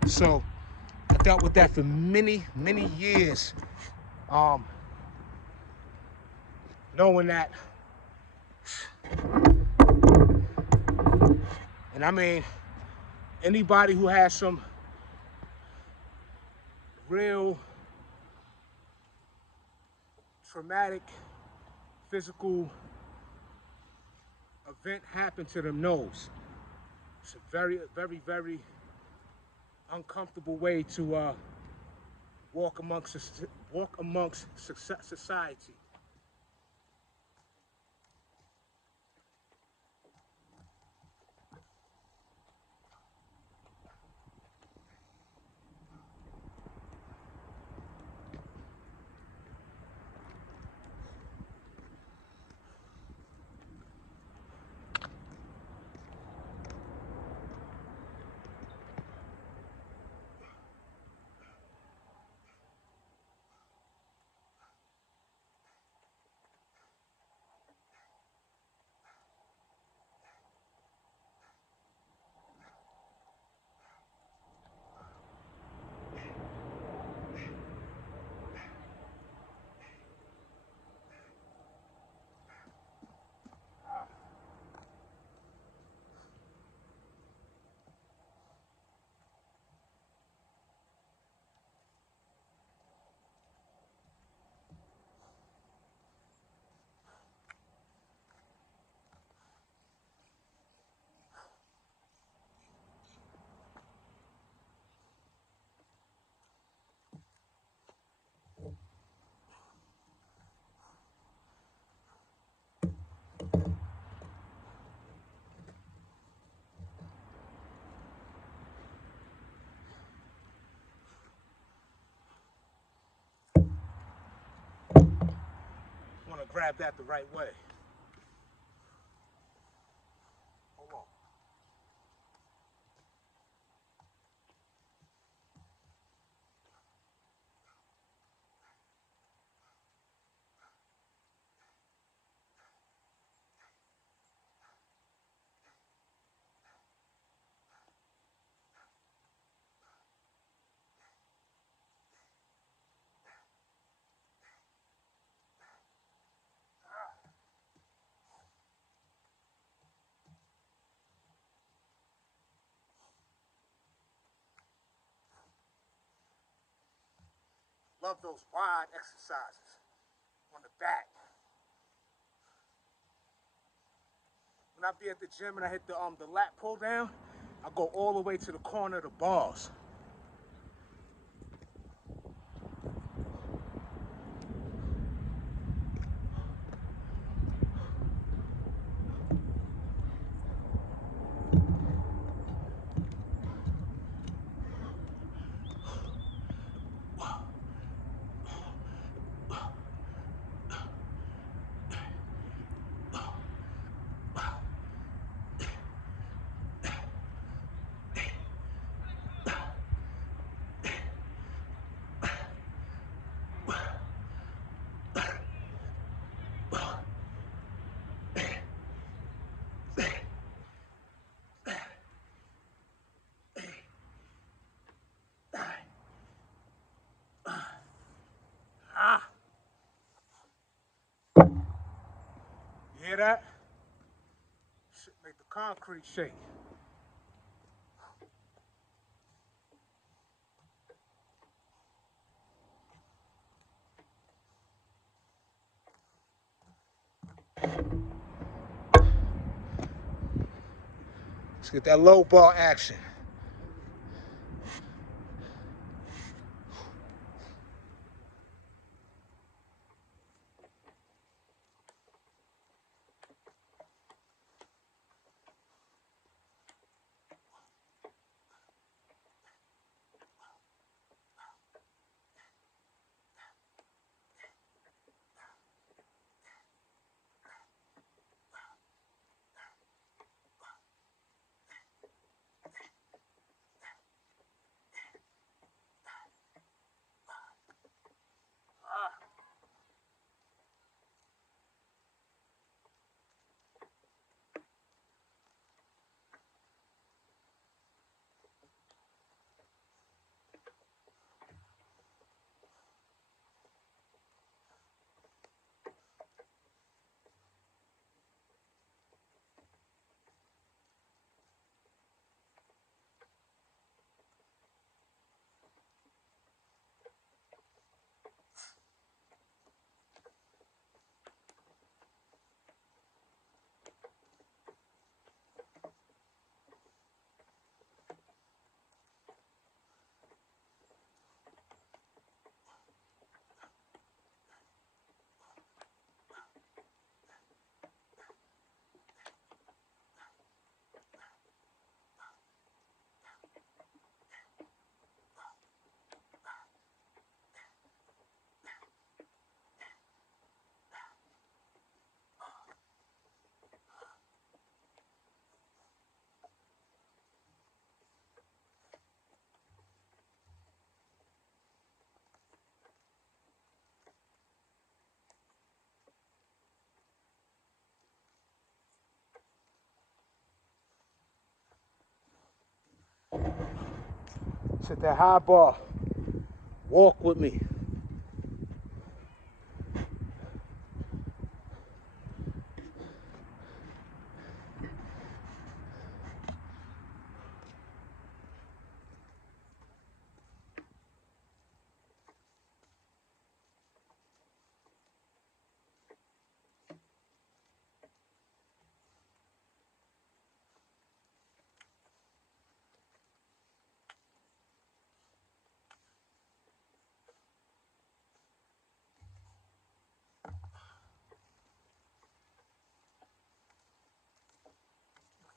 So I dealt with that for many years, knowing that, and I mean, anybody who has some real traumatic physical event happen to them knows it's a very uncomfortable way to walk amongst society. grab that the right way. Hold on. Love those wide exercises on the back. When I be at the gym and I hit the lat pull down, I go all the way to the corner of the bars. Ah, you hear that? Shit make the concrete shake. Let's get that low bar action. Set that high bar. Walk with me.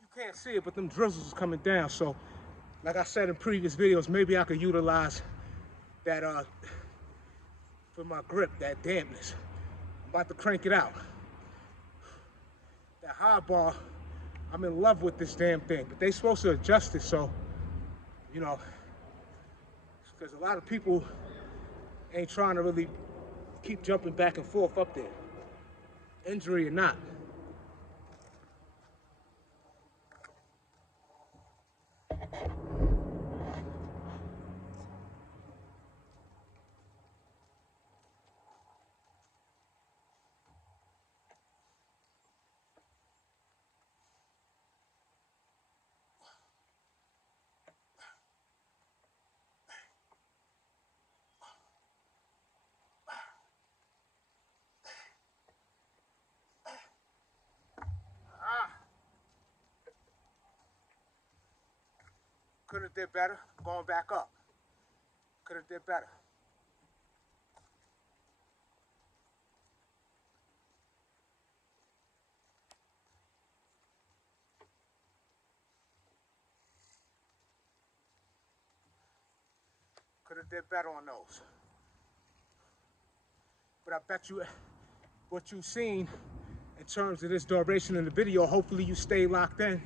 You can't see it, but them drizzles is coming down. So, like I said in previous videos, maybe I could utilize that for my grip, that dampness. About to crank it out. That high bar, I'm in love with this damn thing, but they supposed to adjust it so, you know, because a lot of people ain't trying to really keep jumping back and forth up there, injury or not. Could have did better, going back up. Could have did better. Could have did better on those. But I bet you what you've seen in terms of this duration in the video, hopefully you stay locked in.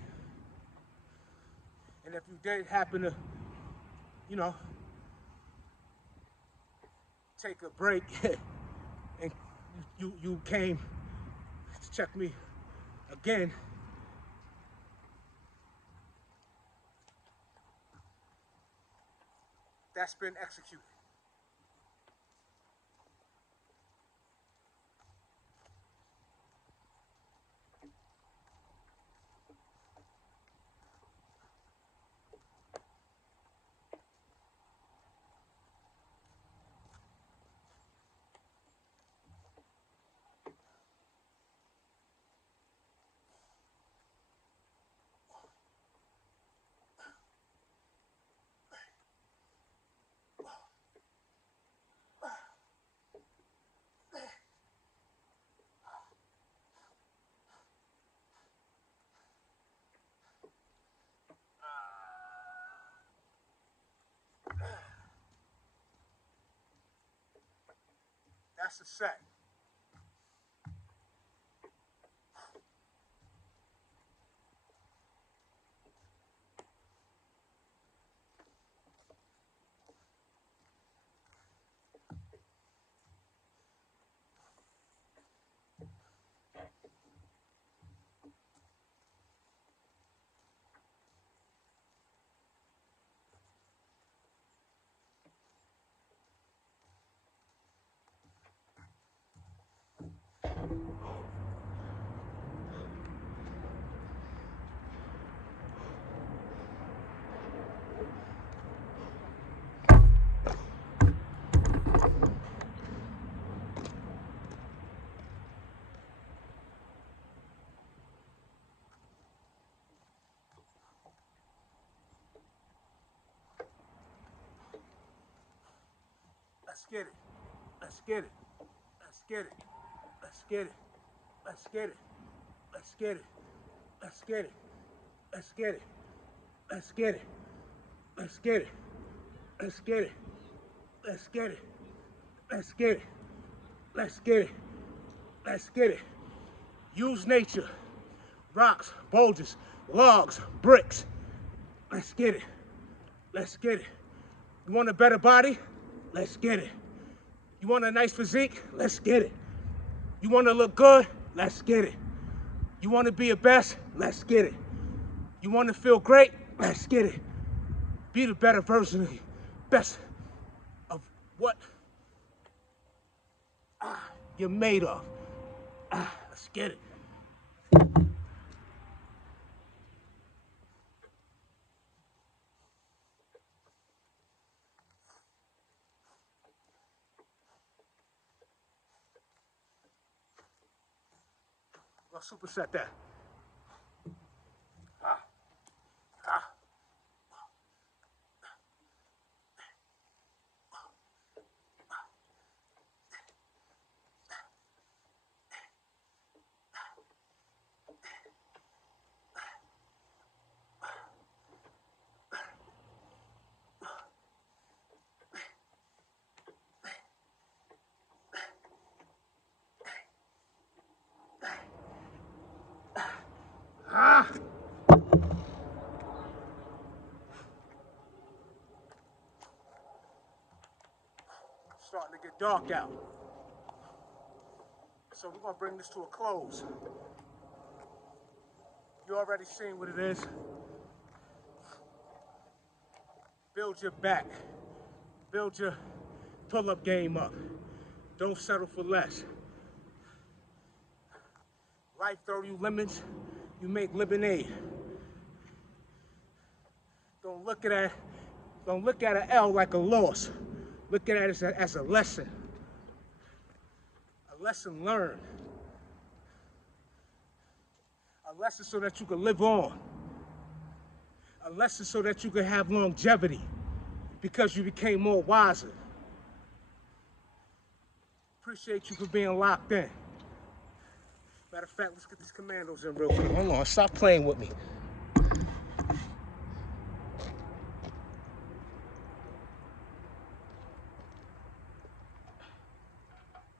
And if you did happen to, you know, take a break and you came to check me again, that's been executed. That's a set. Let's get it. Let's get it. Let's get it. Let's get it. Let's get it. Let's get it. Let's get it. Let's get it. Let's get it. Let's get it. Let's get it. Let's get it. Let's get it. Let's get it. Let's get it. Use nature. Rocks, boulders, logs, bricks. Let's get it. Let's get it. You want a better body? Let's get it. You want a nice physique? Let's get it. You want to look good? Let's get it. You want to be your best? Let's get it. You want to feel great? Let's get it. Be the better version of you. Best of what you're made of. Let's get it. Let's superset that. to get dark out. So we're gonna bring this to a close. You already seen what it is. Build your back. Build your pull-up game up. Don't settle for less. Life throw you lemons, you make lemonade. Don't look at an L like a loss. Look at it as a lesson. A lesson learned. A lesson so that you can live on. A lesson so that you can have longevity because you became more wiser. Appreciate you for being locked in. Matter of fact, let's get these commandos in real quick. Hold on, stop playing with me.